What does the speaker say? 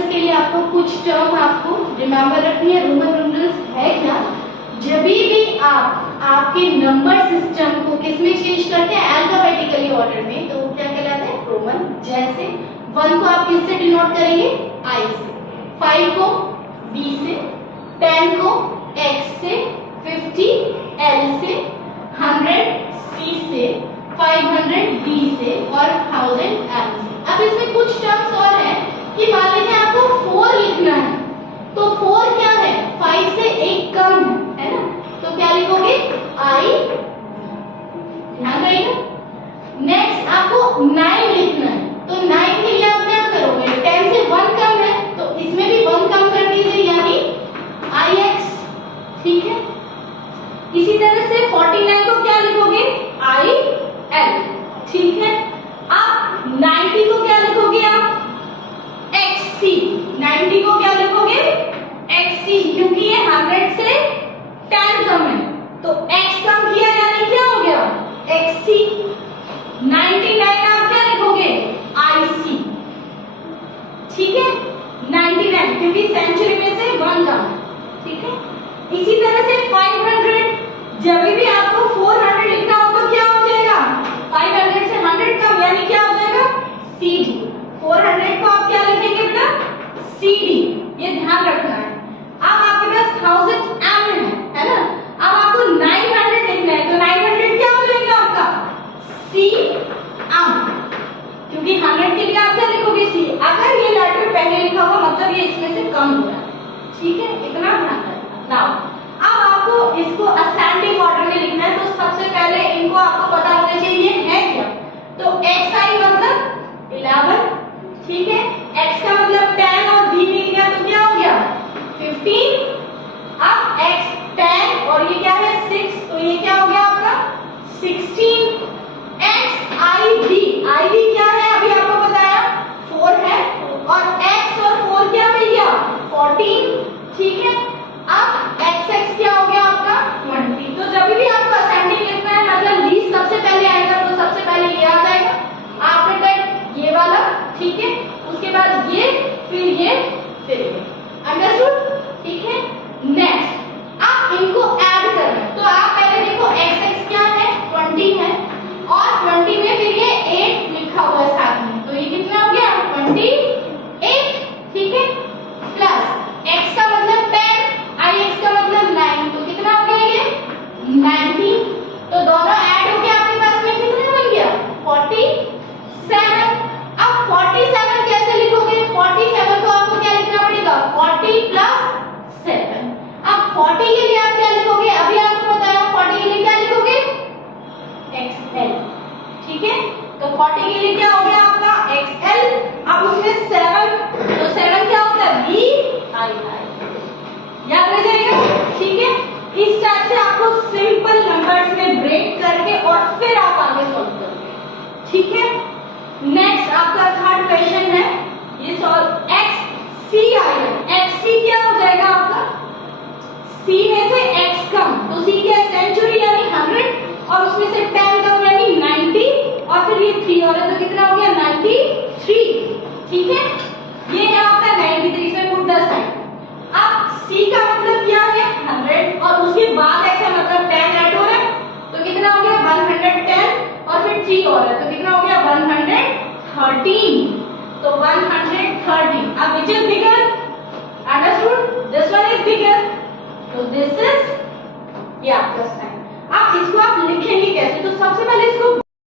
Numerals के लिए आपको कुछ टर्म आपको रिमेम्बर रखनी है। रोमन न्यूमरल्स है क्या? जब भी आप आपके नंबर सिस्टम को किसमें चेंज करते हैं? अल्फाबेटिकली ऑर्डर में, तो क्या कहलाता है? रोमन। जैसे 1 को आप किससे डिनोट करेंगे? आई से, 5 को बी से, 10 को एक्स से, 50 एल से, 100 सी से, 500 डी से और 1000 एम से। अब इसमें कुछ टर्म्स और हैं कि मान लीजिए आपको 4 लिखना है, तो 4 क्या है? 5 से एक कम है ना, तो क्या लिखोगे? आई, ध्यान रहेगा। नेक्स्ट आपको 9 लिखना है, तो 9 के लिए आप क्या करोगे? 10 से 1 कम है, तो इसमें भी 1 कम कर दीजिए, यानी आई एक्स। ठीक है, इसी तरह से 49 को क्या लिखोगे? I L. ठीक है, अब 90 को क्या लिखोगे आप? एक्स सी। 90 को क्या लिखोगे? एक्स सी, क्योंकि ये 100 से 10 कम है, तो x कम किया यानी क्या हो गया? एक्स सी। 99 आप क्या लिखोगे? आई सी। ठीक है, 99 क्योंकि सेंचुरी में से 1 कम है। ठीक है, इसी तरह से 500, जब भी आपको 400 लिखना हो तो क्या हो जाएगा? 500 से 100 कम यानी क्या हो जाएगा? C D. 400 को आप क्या लिखेंगे बेटा? सी डी, ये ध्यान रखना है। अब आपके पास 1000 एम है ना, अब आपको 900 लिखना है, तो 900 क्या हो जाएगा आपका? सी एम, क्योंकि 100 के लिए आप क्या लिखोगे? सी। अगर ये लेटर पहले लिखा हुआ मतलब ये इसमें से कम हो रहा है। ठीक है, इतना ध्यान रखना। नाउ अब आपको इसको असेंडिंग ऑर्डर में लिखना है, तो सबसे पहले इनको आपको पता होना चाहिए ये है क्या। तो xi मतलब 11, ठीक है, x का मतलब 10 और v मिल गया तो क्या हो गया? 15। अब x 10 और ये क्या है? 6, तो ये क्या हो गया आपका? 16। x i v क्या है? अभी आपको बताया 4 है, और x और 4 क्या मिल गया? 14। ठीक है, अब xx क्या हो गया आपका? 20। तो जब भी आपको असेंडिंग लिखना है मतलब लीस्ट सबसे पहले आएगा, तो सबसे पहले ये आ जाएगा, आफ्टर दैट ये वाला। ठीक है, उसके बाद ये, फिर ये, फिर ये। अंडरस्टूड? ठीक है, नेक्स्ट आप इनको ऐड करना है, तो आप पहले देखो xx क्या है? 20 है, और 20 में फिर ये 8 लिखा हुआ है साथ में, तो ये कितना हो गया? 28। ठीक है, प्लस x का मतलब 10, ix का मतलब 9, तो कितना हो गया ये? 19। तो दोनों ऐड होके आपके पास में कितना बन गया? 47। अब 47 कैसे लिखोगे? 47 को आपको क्या लिखना पड़ेगा? 40 प्लस 7। अब 40 के लिए आप क्या लिखोगे? अभी आपको बताया 40 के लिए क्या लिखोगे? XL। ठीक है, तो 40 के लिए क्या हो गया आपका? XL। अब उसमें 7, तो 7 क्या होता है? VII। याद रह जाएगा? ठीक है, इस टाइप से आपको सिंपल नंबर्स में ब्रेक करके और फिर आप आगे सॉल्व करोगे। ठीक है, नेक्स्ट आपका थर्ड क्वेश्चन है, ये सॉल्व XCI। XC क्या हो जाएगा आपका? C में से x कम, तो C क्या है? सेंचुरी यानी 100, और उसमें से 10 कम यानी 90, और फिर ये 3 और है, तो कितना हो गया? 93। ठीक है, ये है आपका 93, इसमें पुट द साइन। अब C का मतलब क्या है? 100, और उसके बाद x का मतलब 10 ऐड हो रहा है, तो कितना हो गया? 110, और फिर 3 और है, तो कितना हो गया? 113। तो 113